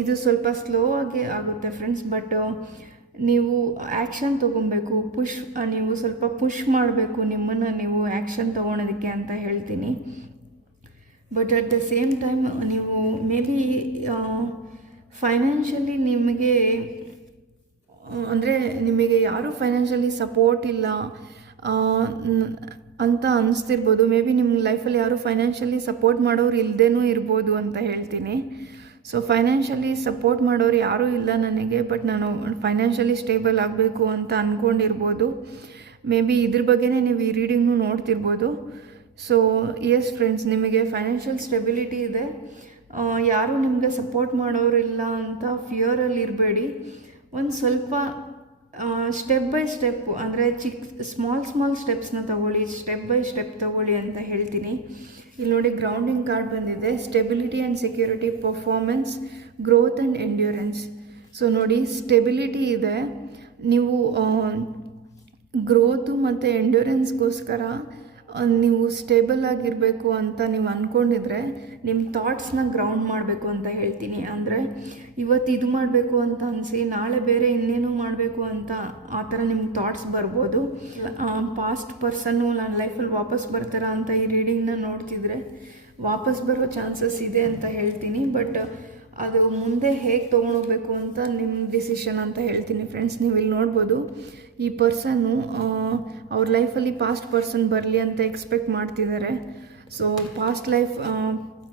ಇದು ಸ್ವಲ್ಪ ಸ್ಲೋ ಆಗಿ ಆಗುತ್ತೆ ಫ್ರೆಂಡ್ಸ್, ಬಟ್ ನೀವು ಆ್ಯಕ್ಷನ್ ತೊಗೊಬೇಕು, ನೀವು ಸ್ವಲ್ಪ ಪುಷ್ ಮಾಡಬೇಕು ನಿಮ್ಮನ್ನು ನೀವು ಆ್ಯಕ್ಷನ್ ತೊಗೊಳೋದಕ್ಕೆ ಅಂತ ಹೇಳ್ತೀನಿ. But at the same time ನೀವು ಮೇ ಬಿ ಫೈನಾನ್ಷಿಯಲಿ ನಿಮಗೆ ಅಂದರೆ ನಿಮಗೆ ಯಾರೂ ಫೈನಾನ್ಷಿಯಲಿ ಸಪೋರ್ಟ್ ಇಲ್ಲ ಅಂತ ಅನಿಸ್ತಿರ್ಬೋದು. ಮೇ ಬಿ ನಿಮ್ಮ ಲೈಫಲ್ಲಿ ಯಾರೂ ಫೈನಾನ್ಷಿಯಲಿ ಸಪೋರ್ಟ್ ಮಾಡೋರು ಇಲ್ಲದೇನೂ ಇರ್ಬೋದು ಅಂತ ಹೇಳ್ತೀನಿ. ಸೊ ಫೈನಾನ್ಷಿಯಲಿ ಸಪೋರ್ಟ್ ಮಾಡೋರು ಯಾರೂ ಇಲ್ಲ ನನಗೆ, ಬಟ್ ನಾನು ಫೈನಾನ್ಷಿಯಲಿ ಸ್ಟೇಬಲ್ ಆಗಬೇಕು ಅಂತ ಅಂದ್ಕೊಂಡಿರ್ಬೋದು. ಮೇ ಬಿ ಇದ್ರ ಬಗ್ಗೆನೇ ನೀವು ಈ ರೀಡಿಂಗ್ನು ನೋಡ್ತಿರ್ಬೋದು. ಸೊ ಎಸ್ ಫ್ರೆಂಡ್ಸ್, ನಿಮಗೆ ಫೈನಾನ್ಷಿಯಲ್ ಸ್ಟೆಬಿಲಿಟಿ ಇದೆ. ಯಾರೂ ನಿಮಗೆ ಸಪೋರ್ಟ್ ಮಾಡೋರಿಲ್ಲ ಅಂತ ಫಿಯರಲ್ಲಿ ಇರಬೇಡಿ. ಒಂದು ಸ್ವಲ್ಪ ಸ್ಟೆಪ್ ಬೈ ಸ್ಟೆಪ್ ಅಂದರೆ ಸ್ಮಾಲ್ ಸ್ಟೆಪ್ಸ್ನ ತಗೊಳ್ಳಿ, ಸ್ಟೆಪ್ ಬೈ ಸ್ಟೆಪ್ ತಗೊಳ್ಳಿ ಅಂತ ಹೇಳ್ತೀನಿ. ಇಲ್ಲಿ ನೋಡಿ, ಗ್ರೌಂಡಿಂಗ್ ಕಾರ್ಡ್ ಬಂದಿದೆ. Stability and security, performance, growth and endurance. So ನೋಡಿ, ಸ್ಟೆಬಿಲಿಟಿ ಇದೆ. ನೀವು ಗ್ರೋತು ಮತ್ತು ಎಂಡ್ಯೂರೆನ್ಸ್ಗೋಸ್ಕರ ನೀವು ಸ್ಟೇಬಲ್ ಆಗಿರಬೇಕು ಅಂತ ನೀವು ಅಂದ್ಕೊಂಡಿದ್ರೆ ನಿಮ್ಮ ಥಾಟ್ಸ್ನ ಗ್ರೌಂಡ್ ಮಾಡಬೇಕು ಅಂತ ಹೇಳ್ತೀನಿ. ಅಂದರೆ ಇವತ್ತು ಇದು ಮಾಡಬೇಕು ಅಂತ ಅನಿಸಿ ನಾಳೆ ಬೇರೆ ಇನ್ನೇನು ಮಾಡಬೇಕು ಅಂತ ಆ ಥರ ನಿಮ್ಗೆ ಥಾಟ್ಸ್ ಬರ್ಬೋದು. ಪಾಸ್ಟ್ ಪರ್ಸನ್ನು ನನ್ನ ಲೈಫಲ್ಲಿ ವಾಪಸ್ ಬರ್ತಾರ ಅಂತ ಈ ರೀಡಿಂಗ್ನ ನೋಡ್ತಿದ್ರೆ ವಾಪಸ್ ಬರೋ ಚಾನ್ಸಸ್ ಇದೆ ಅಂತ ಹೇಳ್ತೀನಿ. ಬಟ್ ಅದು ಮುಂದೆ ಹೇಗೆ ತೊಗೊಂಡೋಗ್ಬೇಕು ಅಂತ ನಿಮ್ಮ ಡಿಸಿಷನ್ ಅಂತ ಹೇಳ್ತೀನಿ ಫ್ರೆಂಡ್ಸ್. ನೀವು ಇಲ್ಲಿ ನೋಡ್ಬೋದು, ಈ ಪರ್ಸನ್ನು ಅವ್ರ ಲೈಫಲ್ಲಿ ಪಾಸ್ಟ್ ಪರ್ಸನ್ ಬರಲಿ ಅಂತ ಎಕ್ಸ್ಪೆಕ್ಟ್ ಮಾಡ್ತಿದ್ದಾರೆ. ಸೊ ಪಾಸ್ಟ್ ಲೈಫ್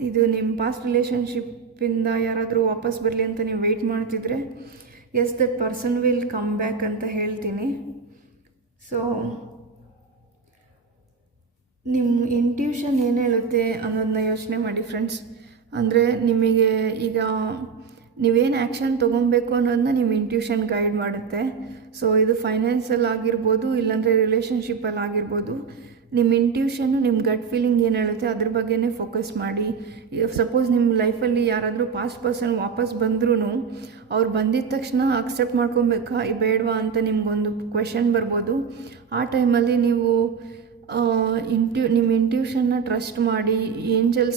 ಇದು ನಿಮ್ಮ ಪಾಸ್ಟ್ ರಿಲೇಷನ್ಶಿಪ್ಪಿಂದ ಯಾರಾದರೂ ವಾಪಸ್ ಬರಲಿ ಅಂತ ನೀವು ವೆಯ್ಟ್ ಮಾಡ್ತಿದ್ರೆ yes, that person will come back ಅಂತ ಹೇಳ್ತೀನಿ. ಸೊ ನಿಮ್ಮ ಇಂಟ್ಯೂಷನ್ ಏನು ಹೇಳುತ್ತೆ ಅನ್ನೋದನ್ನ ಯೋಚನೆ ಮಾಡಿ ಫ್ರೆಂಡ್ಸ್. ಅಂದರೆ ನಿಮಗೆ ಈಗ ನೀವೇನು ಆ್ಯಕ್ಷನ್ ತೊಗೊಬೇಕು ಅನ್ನೋದನ್ನ ನಿಮ್ಮ ಇಂಟ್ಯೂಷನ್ ಗೈಡ್ ಮಾಡುತ್ತೆ. ಸೊ ಇದು ಫೈನಾನ್ಸಲ್ಲಿ ಆಗಿರ್ಬೋದು, ಇಲ್ಲಾಂದರೆ ರಿಲೇಷನ್ಶಿಪ್ಪಲ್ಲಿ ಆಗಿರ್ಬೋದು. ನಿಮ್ಮ ಇಂಟ್ಯೂಷನ್ನು ನಿಮ್ಮ ಗಟ್ ಫೀಲಿಂಗ್ ಏನು ಹೇಳುತ್ತೆ ಅದ್ರ ಬಗ್ಗೆನೇ ಫೋಕಸ್ ಮಾಡಿ. ಸಪೋಸ್ ನಿಮ್ಮ ಲೈಫಲ್ಲಿ ಯಾರಾದರೂ ಪಾಸ್ಟ್ ಪರ್ಸನ್ ವಾಪಸ್ ಬಂದ್ರೂ ಅವ್ರು ಬಂದಿದ್ದ ತಕ್ಷಣ ಅಕ್ಸೆಪ್ಟ್ ಮಾಡ್ಕೊಬೇಕಾ ಬೇಡವಾ ಅಂತ ನಿಮ್ಗೊಂದು ಕ್ವೆಶನ್ ಬರ್ಬೋದು. ಆ ಟೈಮಲ್ಲಿ ನೀವು ನಿಮ್ಮ ಇಂಟ್ಯೂಷನ್ನ ಟ್ರಸ್ಟ್ ಮಾಡಿ ಏಂಜಲ್ಸ್